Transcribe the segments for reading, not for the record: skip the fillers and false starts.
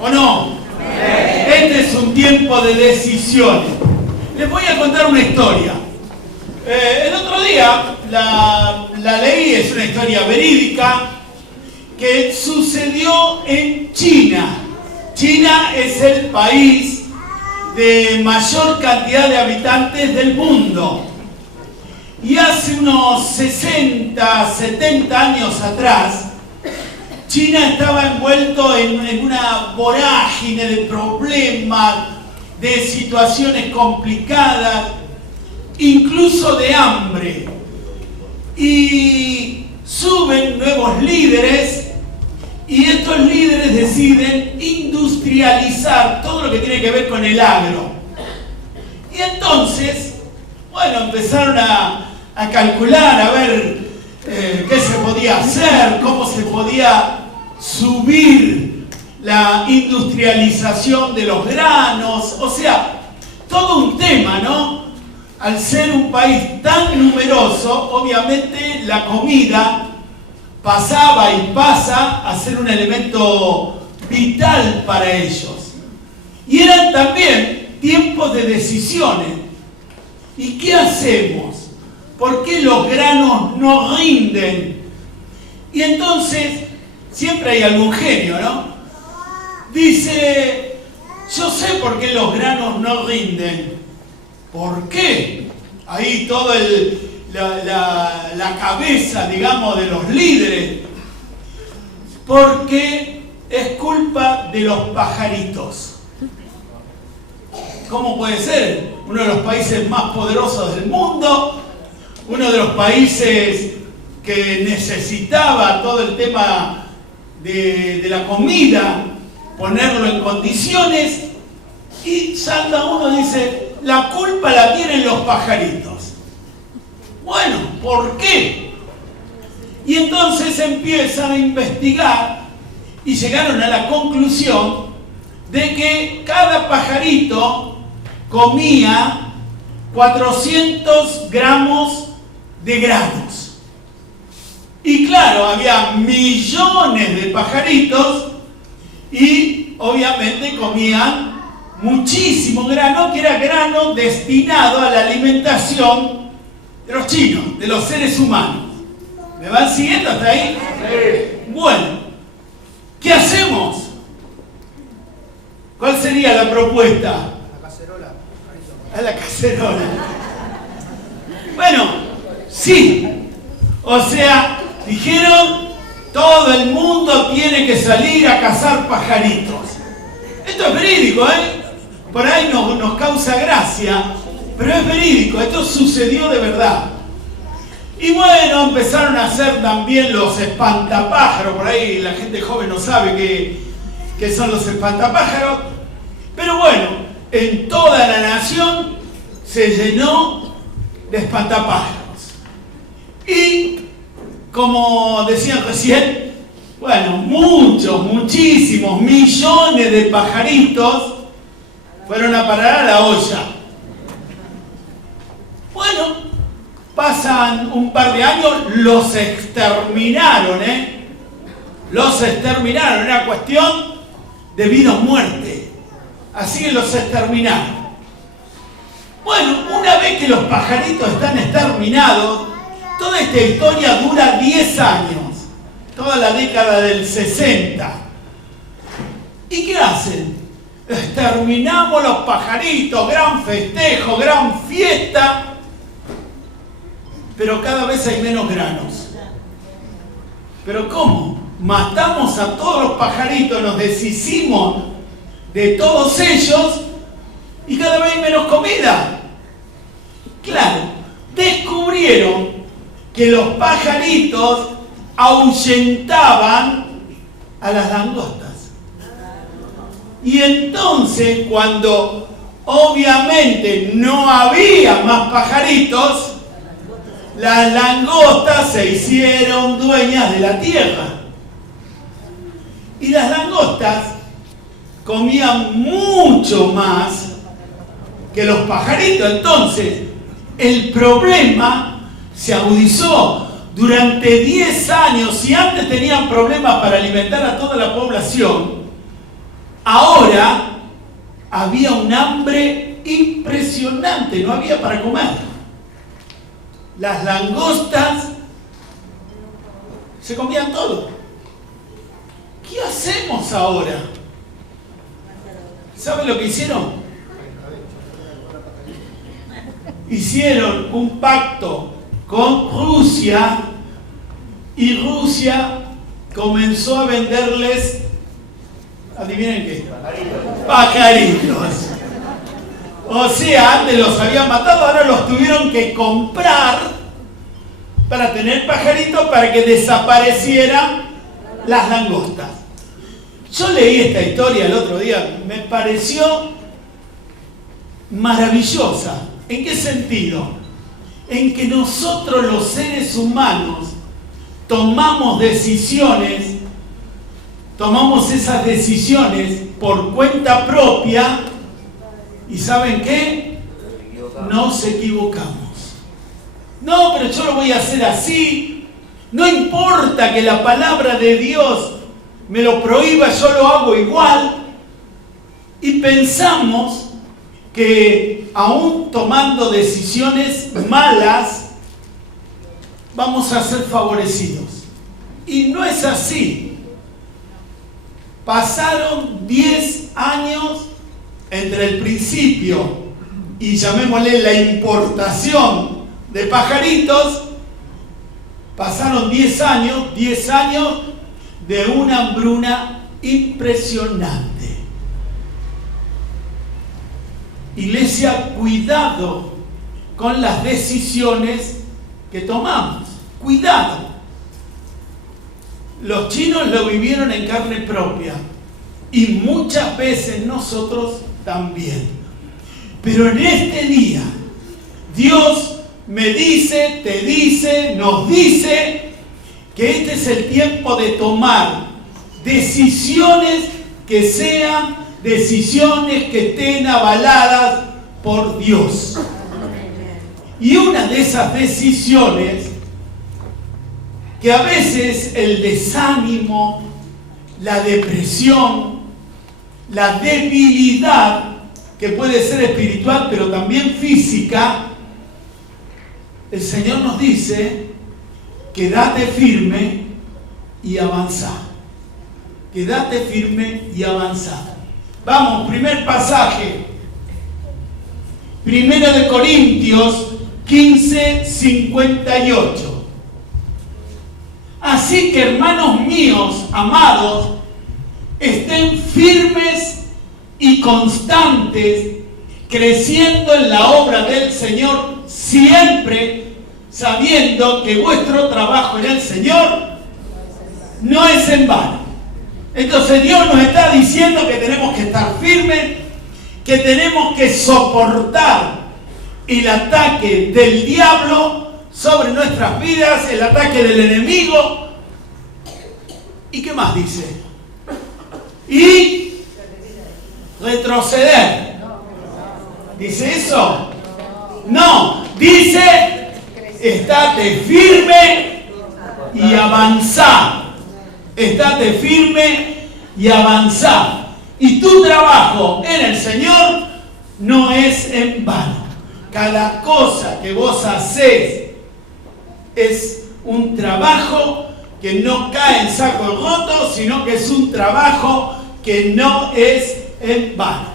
¿O no? Este es un tiempo de decisiones. Les voy a contar una historia. El otro día la leí, es una historia verídica que sucedió en China. China es el país de mayor cantidad de habitantes del mundo. Y hace unos 60, 70 años atrás, China estaba envuelto en una vorágine de problemas, de situaciones complicadas, incluso de hambre. Y suben nuevos líderes y estos líderes deciden industrializar todo lo que tiene que ver con el agro. Y entonces, bueno, empezaron a calcular, a ver qué se podía hacer, cómo se podía subir la industrialización de los granos, o sea, todo un tema, ¿no? Al ser un país tan numeroso, obviamente la comida pasaba y pasa a ser un elemento vital para ellos. Y eran también tiempos de decisiones. ¿Y qué hacemos? ¿Por qué los granos no rinden? Y entonces, siempre hay algún genio, ¿no? Dice, yo sé por qué los granos no rinden. ¿Por qué? Ahí toda la cabeza, digamos, de los líderes. Porque es culpa de los pajaritos. ¿Cómo puede ser? Uno de los países más poderosos del mundo, uno de los países que necesitaba todo el tema de la comida, ponerlo en condiciones, y salta uno y dice, la culpa la tienen los pajaritos. Bueno, ¿por qué? Y entonces empiezan a investigar y llegaron a la conclusión de que cada pajarito comía 400 gramos de granos. Y claro, había millones de pajaritos y obviamente comían muchísimo grano, que era grano destinado a la alimentación de los chinos, de los seres humanos. ¿Me van siguiendo hasta ahí? Sí. Bueno, ¿qué hacemos? ¿Cuál sería la propuesta? La cacerola. A la cacerola. Bueno, sí. O sea, dijeron, todo el mundo tiene que salir a cazar pajaritos. Esto es verídico, ¿eh? Por ahí nos causa gracia, pero es verídico, esto sucedió de verdad. Y bueno, empezaron a hacer también los espantapájaros, por ahí la gente joven no sabe qué son los espantapájaros, pero bueno, en toda la nación se llenó de espantapájaros. Y como decían recién, bueno, muchísimos millones de pajaritos fueron a parar a la olla. Bueno, pasan un par de años, los exterminaron, ¿eh? Los exterminaron, era cuestión de vida o muerte. Así que los exterminaron. Bueno, una vez que los pajaritos están exterminados, toda esta historia dura 10 años, toda la década del 60. ¿Y qué hacen? Exterminamos los pajaritos, gran festejo, gran fiesta, pero cada vez hay menos granos. ¿Pero cómo? Matamos a todos los pajaritos, nos deshicimos de todos ellos y cada vez hay menos comida. Claro, descubrieron que los pajaritos ahuyentaban a las langostas. Y entonces, cuando obviamente no había más pajaritos, las langostas se hicieron dueñas de la tierra. Y las langostas comían mucho más que los pajaritos. Entonces, el problema se agudizó. Durante 10 años, si antes tenían problemas para alimentar a toda la población, Ahora había un hambre impresionante, no había para comer. Las langostas se comían todo. ¿Qué hacemos ahora? ¿Saben lo que hicieron? Hicieron un pacto con Rusia y Rusia comenzó a venderles, adivinen qué, pajaritos. O sea, antes los habían matado, ahora los tuvieron que comprar para tener pajaritos para que desaparecieran las langostas. Yo leí esta historia el otro día, me pareció maravillosa. ¿En qué sentido? En que nosotros los seres humanos tomamos esas decisiones por cuenta propia y ¿saben qué? Nos equivocamos. No, pero yo lo voy a hacer así. No importa que la palabra de Dios me lo prohíba, yo lo hago igual. Y pensamos que aún tomando decisiones malas, vamos a ser favorecidos. Y no es así. Pasaron 10 años entre el principio y llamémosle la importación de pajaritos. Pasaron 10 años de una hambruna impresionante. Iglesia, cuidado con las decisiones que tomamos. Cuidado. Los chinos lo vivieron en carne propia y muchas veces nosotros también. Pero en este día, Dios me dice, te dice, nos dice que este es el tiempo de tomar decisiones que sean decisiones que estén avaladas por Dios. Y una de esas decisiones, que a veces el desánimo, la depresión, la debilidad, que puede ser espiritual pero también física, el Señor nos dice, quédate firme y avanza. Quédate firme y avanza. Vamos, primer pasaje. 1 Corintios 15:58. Así que, hermanos míos, amados, estén firmes y constantes, creciendo en la obra del Señor, siempre sabiendo que vuestro trabajo en el Señor no es en vano. Entonces Dios nos está diciendo que tenemos que estar firmes, que tenemos que soportar el ataque del diablo sobre nuestras vidas, el ataque del enemigo. ¿Y qué más dice? Y retroceder. ¿Dice eso? No, dice estate firme y avanzá. Estate firme y avanzá. Y tu trabajo en el Señor no es en vano. Cada cosa que vos hacés es un trabajo que no cae en saco roto, sino que es un trabajo que no es en vano.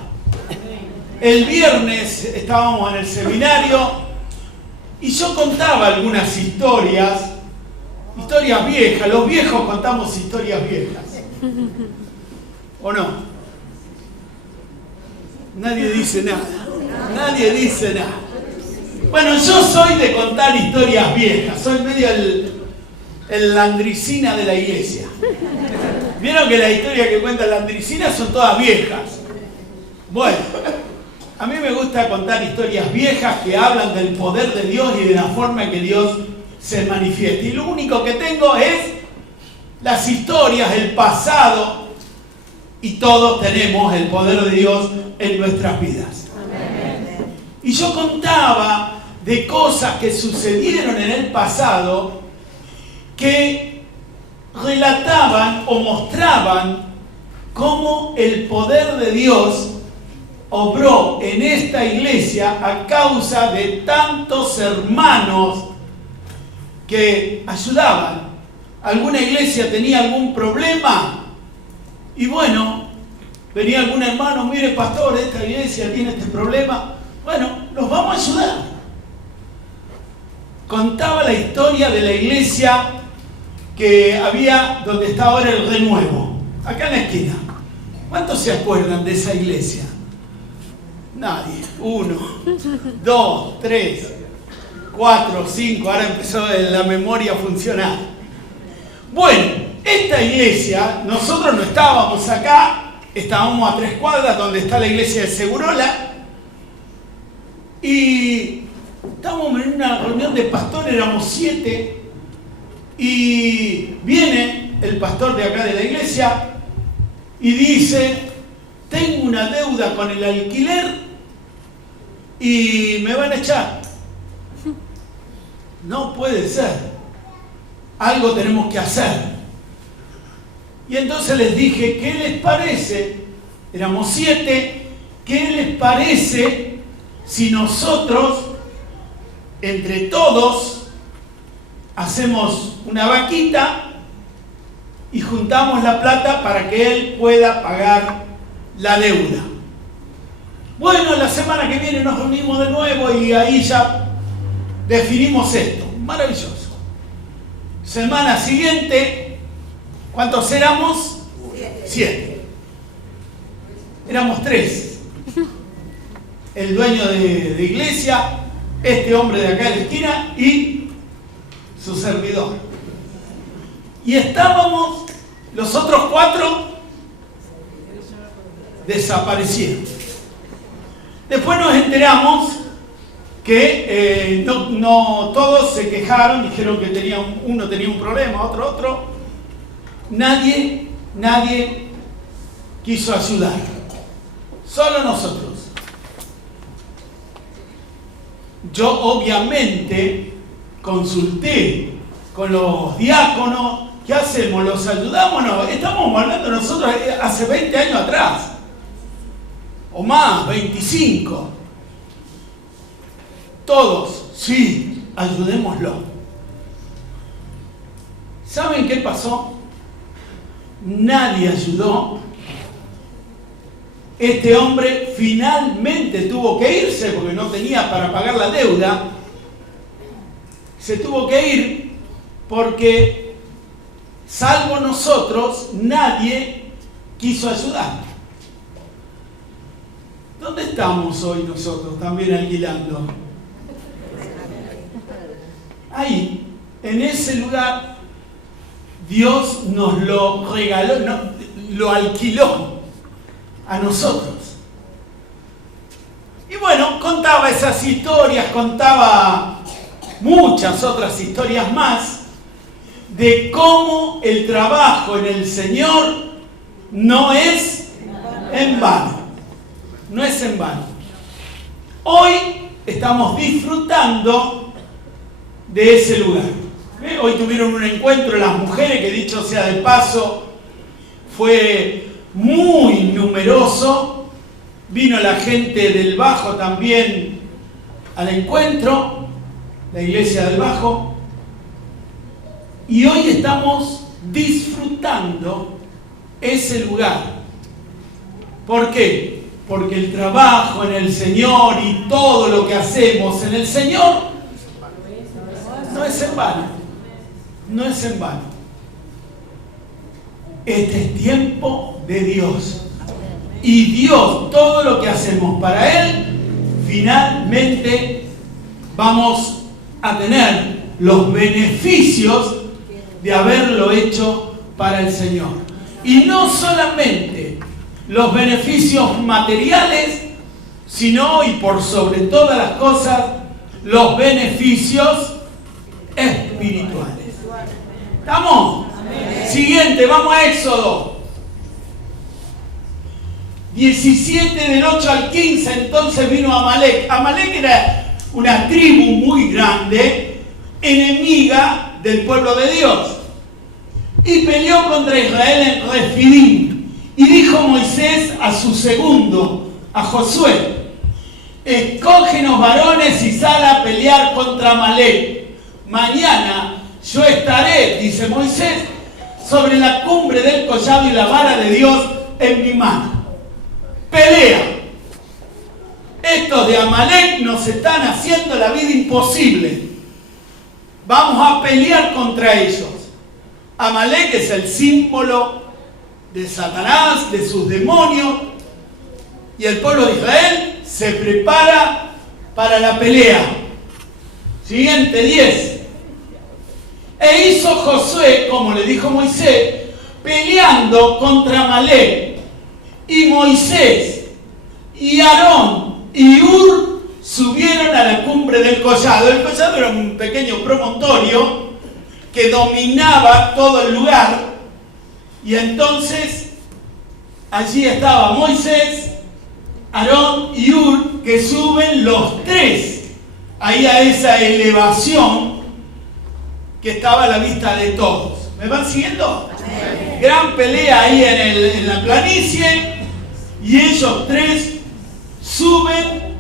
El viernes estábamos en el seminario y yo contaba algunas historias viejas. Los viejos contamos historias viejas. ¿O no? Nadie dice nada. Nadie dice nada. Bueno, yo soy de contar historias viejas. Soy medio el Landricina de la iglesia. ¿Vieron que las historias que cuenta Landricina son todas viejas? Bueno, a mí me gusta contar historias viejas que hablan del poder de Dios y de la forma en que Dios se manifiesta. Y lo único que tengo es las historias, el pasado, y todos tenemos el poder de Dios en nuestras vidas. Amén. Y yo contaba de cosas que sucedieron en el pasado que relataban o mostraban cómo el poder de Dios obró en esta iglesia a causa de tantos hermanos que ayudaban. ¿Alguna iglesia tenía algún problema? Y bueno, venía algún hermano, mire pastor, esta iglesia tiene este problema. Bueno, los vamos a ayudar. Contaba la historia de la iglesia que había donde está ahora el Renuevo, acá en la esquina. ¿Cuántos se acuerdan de esa iglesia? Nadie. 1, 2, 3, 4, 5. Ahora empezó la memoria a funcionar. Bueno, esta iglesia, nosotros no estábamos acá, estábamos a 3 cuadras donde está la iglesia de Segurola. Y estábamos en una reunión de pastores, éramos 7. Y viene el pastor de acá de la iglesia y dice: tengo una deuda con el alquiler y me van a echar. No puede ser. Algo tenemos que hacer. Y entonces les dije: ¿qué les parece? Éramos 7. ¿Qué les parece si nosotros, entre todos, hacemos una vaquita y juntamos la plata para que él pueda pagar la deuda? Bueno, la semana que viene nos reunimos de nuevo y ahí ya definimos esto. Maravilloso. Semana siguiente, ¿cuántos éramos? 7. Éramos 3. El dueño de iglesia, este hombre de acá de la esquina y su servidor. Y estábamos, los otros 4 desaparecieron. Después nos enteramos que no todos se quejaron, dijeron que uno tenía un problema, otro. Nadie quiso ayudar. Solo nosotros. Yo obviamente consulté con los diáconos. ¿Qué hacemos? ¿Los ayudamos? No, estamos hablando nosotros hace 20 años atrás. O más, 25. Todos, sí, ayudémoslo. ¿Saben qué pasó? Nadie ayudó. Este hombre finalmente tuvo que irse porque no tenía para pagar la deuda. Se tuvo que ir porque, salvo nosotros, nadie quiso ayudar. ¿Dónde estamos hoy nosotros también alquilando? Ahí, en ese lugar, Dios nos lo regaló, lo alquiló a nosotros. Y bueno, contaba esas historias, contaba muchas otras historias más de cómo el trabajo en el Señor no es en vano. No es en vano. Hoy estamos disfrutando de ese lugar. Hoy tuvieron un encuentro las mujeres que, dicho sea de paso, fue muy numeroso. Vino la gente del Bajo también al encuentro, la iglesia del Bajo. Y hoy estamos disfrutando ese lugar. ¿Por qué? Porque el trabajo en el Señor y todo lo que hacemos en el Señor no es en vano. No es en vano. Este es tiempo de Dios. Y Dios, todo lo que hacemos para Él, finalmente vamos a tener los beneficios de haberlo hecho para el Señor. Y no solamente los beneficios materiales, sino, y por sobre todas las cosas, los beneficios espirituales. ¿Estamos? Amén. Siguiente, vamos a Éxodo 17 del 8 al 15. Entonces vino Amalek. Amalek era una tribu muy grande, enemiga del pueblo de Dios, y peleó contra Israel en Refidim. Y dijo Moisés a su segundo, a Josué: escógenos varones y sal a pelear contra Amalek. Mañana yo estaré, dice Moisés, sobre la cumbre del collado y la vara de Dios en mi mano. Pelea. Estos de Amalek nos están haciendo la vida imposible. Vamos a pelear contra ellos. Amalek es el símbolo de Satanás, de sus demonios, y el pueblo de Israel se prepara para la pelea. Siguiente, 10. E hizo Josué, como le dijo Moisés, peleando contra Amalek. Y Moisés y Aarón y Hur subieron a la cumbre del collado. El collado era un pequeño promontorio que dominaba todo el lugar. Y entonces allí estaba Moisés, Aarón y Hur, que suben los tres ahí a esa elevación que estaba a la vista de todos. ¿Me van siguiendo? Sí. Gran pelea ahí en la planicie, y ellos tres suben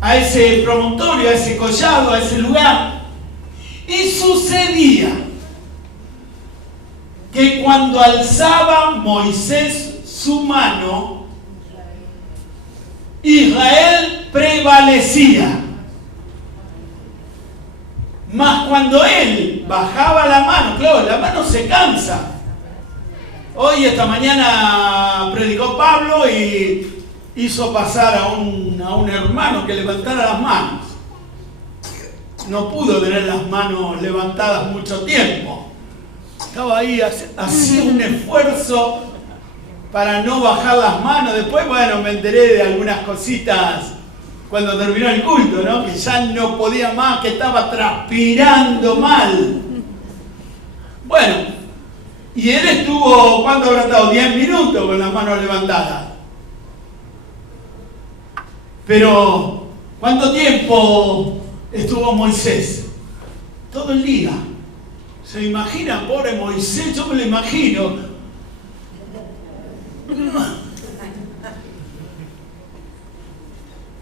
a ese promontorio, a ese collado, a ese lugar. Y sucedía que cuando alzaba Moisés su mano, Israel prevalecía. Mas cuando él bajaba la mano, claro, la mano se cansa. Hoy, esta mañana, predicó Pablo y hizo pasar a un hermano que levantara las manos. No pudo tener las manos levantadas mucho tiempo. Estaba ahí, hacía un esfuerzo para no bajar las manos. Después, bueno, me enteré de algunas cositas cuando terminó el culto, ¿no? Que ya no podía más, que estaba transpirando mal. Bueno, y él estuvo, ¿cuánto habrá estado? 10 minutos con las manos levantadas. Pero, ¿cuánto tiempo estuvo Moisés? Todo el día. ¿Se imaginan, pobre Moisés? Yo me lo imagino.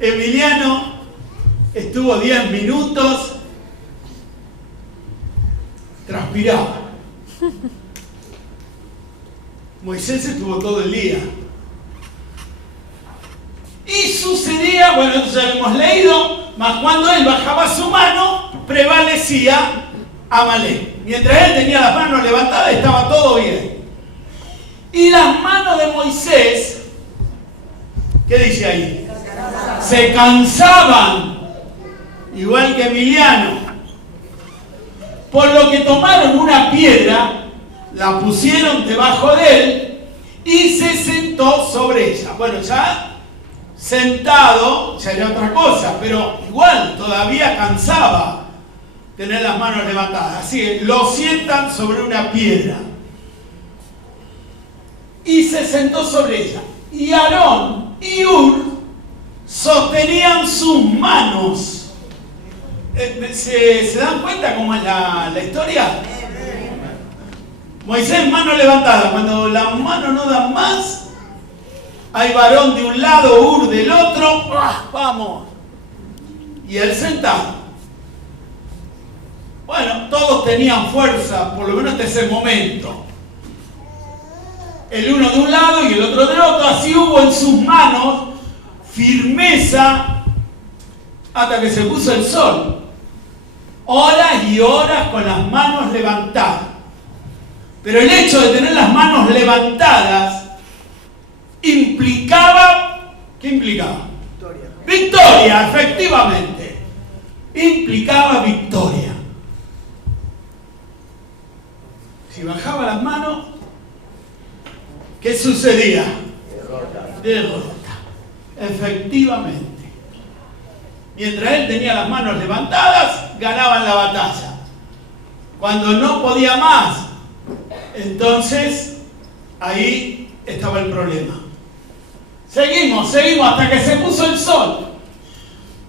Emiliano estuvo 10 minutos, transpiraba. Moisés estuvo todo el día. Y sucedía, bueno, esto ya lo hemos leído, mas cuando él bajaba su mano, prevalecía Amalek. Mientras él tenía las manos levantadas, estaba todo bien. Y las manos de Moisés, ¿qué dice ahí? Se cansaban, igual que Emiliano. Por lo que tomaron una piedra, la pusieron debajo de él y se sentó sobre ella. Bueno, ya sentado ya era otra cosa, pero igual todavía cansaba tener las manos levantadas. Así que lo sientan sobre una piedra y se sentó sobre ella. Y Aarón y Hur sostenían sus manos. ¿Se dan cuenta cómo es la historia? Moisés, mano levantada. Cuando las manos no dan más, hay varón de un lado, Hur del otro. Vamos. Y él sentado. Bueno, todos tenían fuerza, por lo menos hasta ese momento. El uno de un lado y el otro del otro. Así hubo en sus manos firmeza hasta que se puso el sol. Horas y horas con las manos levantadas. Pero el hecho de tener las manos levantadas implicaba, ¿qué implicaba? Victoria. Victoria, efectivamente. Implicaba victoria. Si bajaba las manos, ¿qué sucedía? Derrota. Efectivamente. Mientras él tenía las manos levantadas, ganaban la batalla. Cuando no podía más, entonces ahí estaba el problema. Seguimos hasta que se puso el sol.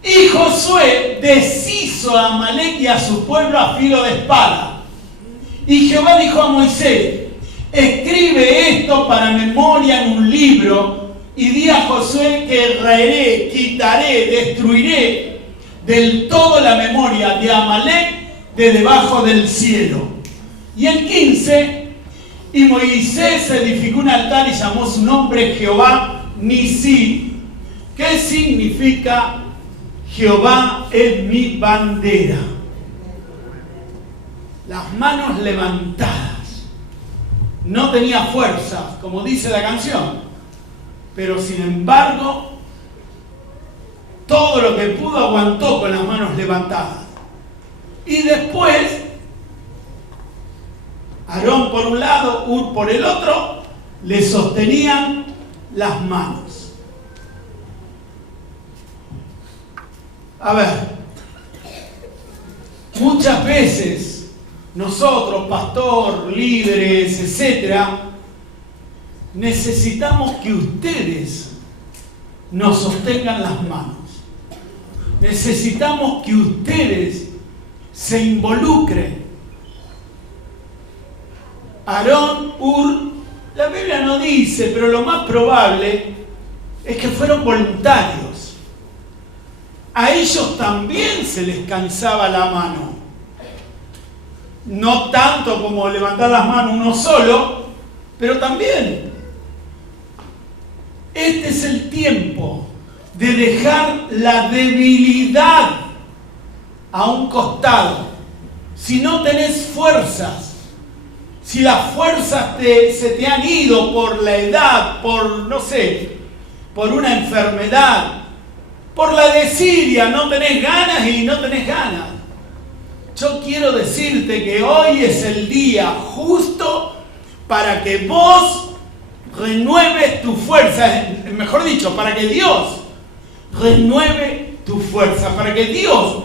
Y Josué deshizo a Amalek y a su pueblo a filo de espada. Y Jehová dijo a Moisés: escribe esto para memoria en un libro y di a Josué que raeré, quitaré, destruiré del todo la memoria de Amalek de debajo del cielo. Y el 15, y Moisés edificó un altar y llamó su nombre Jehová Nisí, que significa Jehová es mi bandera. Las manos levantadas. No tenía fuerza, como dice la canción, pero sin embargo, todo lo que pudo aguantó con las manos levantadas. Y después, Aarón por un lado, Hur por el otro, le sostenían las manos. A ver, muchas veces nosotros, pastor, líderes, etcétera, necesitamos que ustedes nos sostengan las manos. Necesitamos que ustedes se involucren. Aarón, Hur, la Biblia no dice, pero lo más probable es que fueron voluntarios. A ellos también se les cansaba la mano. No tanto como levantar las manos uno solo, pero también. Este es el tiempo de dejar la debilidad a un costado. Si no tenés fuerzas, si las fuerzas se te han ido por la edad, por, no sé, por una enfermedad, por la desidia, no tenés ganas y no tenés ganas. Yo quiero decirte que hoy es el día justo para que vos renueves tu fuerza, mejor dicho, para que Dios renueve tu fuerza, para que Dios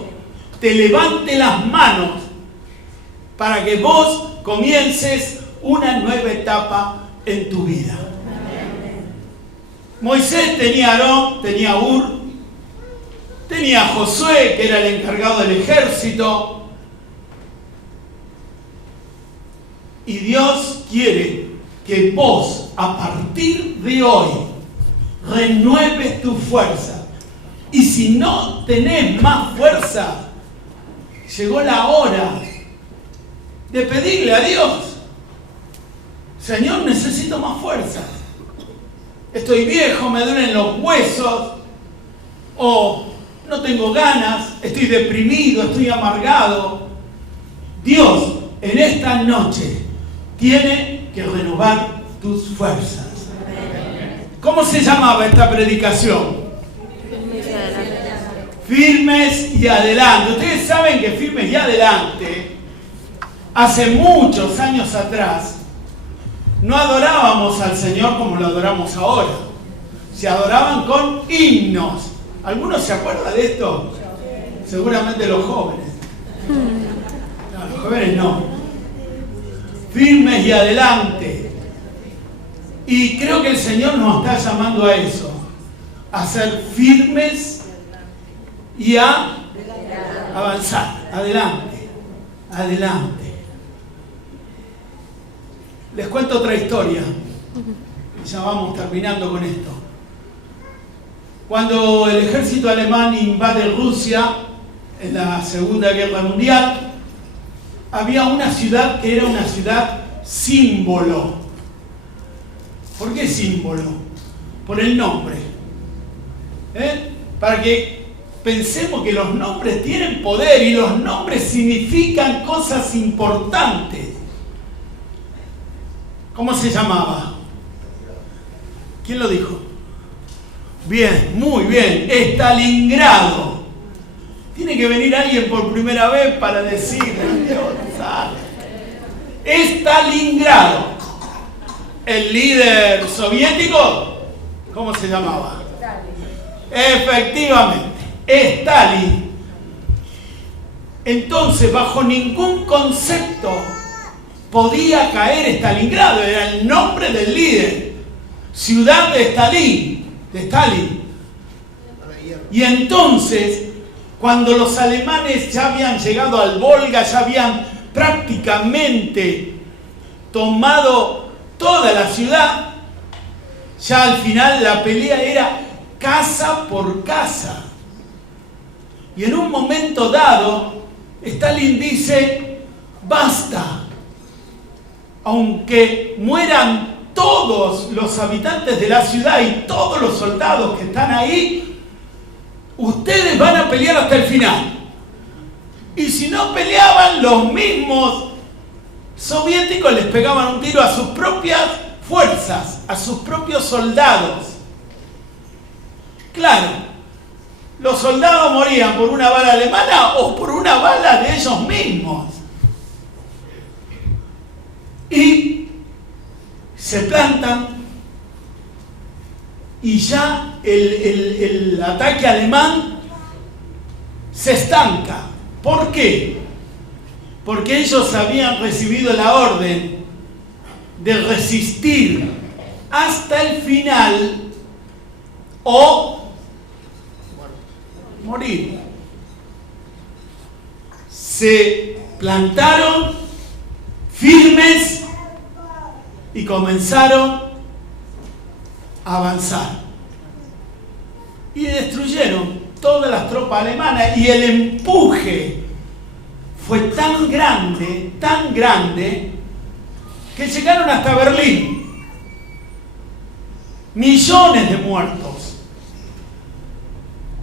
te levante las manos, para que vos comiences una nueva etapa en tu vida. Moisés tenía a Aarón, tenía a Hur, tenía a Josué, que era el encargado del ejército. Y Dios quiere que vos, a partir de hoy, renueves tu fuerza. Y si no tenés más fuerza, llegó la hora de pedirle a Dios: Señor, necesito más fuerza. Estoy viejo, me duelen los huesos, o no tengo ganas, estoy deprimido, estoy amargado. Dios, en esta noche, tiene que renovar tus fuerzas. ¿Cómo se llamaba esta predicación? Firmes y adelante. Ustedes saben que firmes y adelante, hace muchos años atrás, no adorábamos al Señor como lo adoramos ahora. Se adoraban con himnos. ¿Algunos se acuerdan de esto? Seguramente los jóvenes. No, los jóvenes no. Firmes y adelante. Y creo que el Señor nos está llamando a eso, a ser firmes y a avanzar. Adelante, adelante. Les cuento otra historia. Ya vamos terminando con esto. Cuando el ejército alemán invade Rusia en la Segunda Guerra Mundial, había una ciudad que era una ciudad símbolo. ¿Por qué símbolo? Por el nombre. Para que pensemos que los nombres tienen poder y los nombres significan cosas importantes. ¿Cómo se llamaba? ¿Quién lo dijo? Bien, muy bien. Stalingrado. Tiene que venir alguien por primera vez para decirle, Dios sabe. Stalingrado. El líder soviético, ¿cómo se llamaba? Efectivamente, Stalin. Entonces, bajo ningún concepto podía caer Stalingrado, era el nombre del líder. Ciudad de Stalin. Y entonces, cuando los alemanes ya habían llegado al Volga, ya habían prácticamente tomado toda la ciudad. Ya al final la pelea era casa por casa. Y en un momento dado, Stalin dice, basta. Aunque mueran todos los habitantes de la ciudad y todos los soldados que están ahí, ustedes van a pelear hasta el final. Y si no peleaban, los mismos soviéticos les pegaban un tiro a sus propias fuerzas, a sus propios soldados. Claro, los soldados morían por una bala alemana o por una bala de ellos mismos. Y se plantan y ya el ataque alemán se estanca. ¿Por qué? Porque ellos habían recibido la orden de resistir hasta el final o morir. Se plantaron firmes y comenzaron a avanzar. Y destruyeron todas las tropas alemanas y el empuje fue tan grande, que llegaron hasta Berlín. Millones de muertos.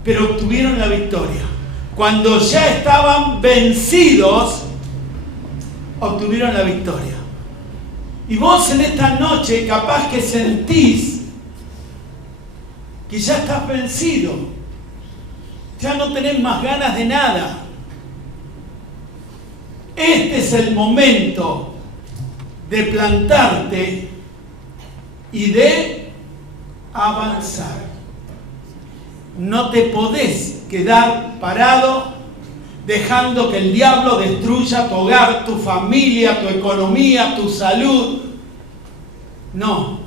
Pero obtuvieron la victoria. Cuando ya estaban vencidos, obtuvieron la victoria. Y vos en esta noche capaz que sentís que ya estás vencido. Ya no tenés más ganas de nada. Este es el momento de plantarte y de avanzar. No te podés quedar parado dejando que el diablo destruya tu hogar, tu familia, tu economía, tu salud. No.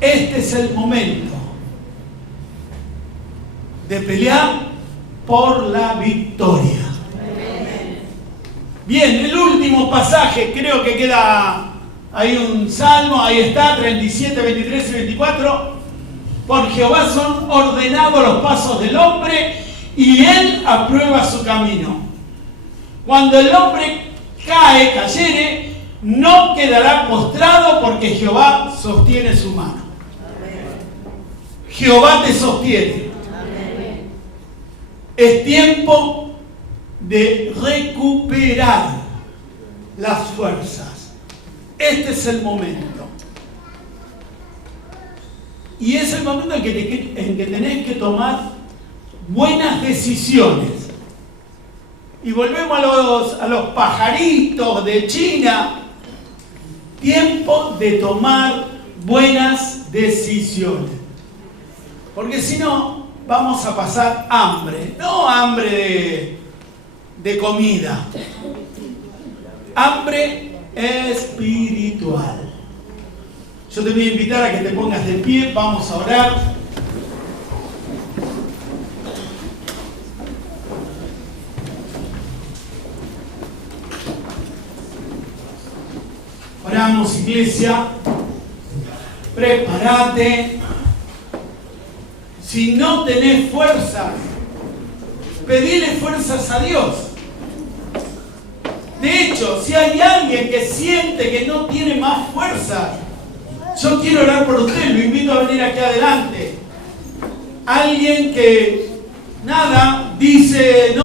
Este es el momento de pelear por la victoria. Bien, el último pasaje, creo que queda ahí un salmo, ahí está, 37, 23 y 24. Por Jehová son ordenados los pasos del hombre y él aprueba su camino. Cuando el hombre cayere, no quedará postrado porque Jehová sostiene su mano. Jehová te sostiene. Es tiempo de recuperar las fuerzas. Este es el momento. Y es el momento en que tenés que tomar buenas decisiones. Y volvemos a los pajaritos de China. Tiempo de tomar buenas decisiones. Porque si no, vamos a pasar hambre. No hambre de comida. Hambre espiritual. Yo te voy a invitar a que te pongas de pie. Vamos a orar. Oramos, iglesia. Prepárate. Si no tenés fuerzas, pedile fuerzas a Dios. De hecho, si hay alguien que siente que no tiene más fuerzas, yo quiero orar por usted, lo invito a venir aquí adelante. Alguien que, dice... No,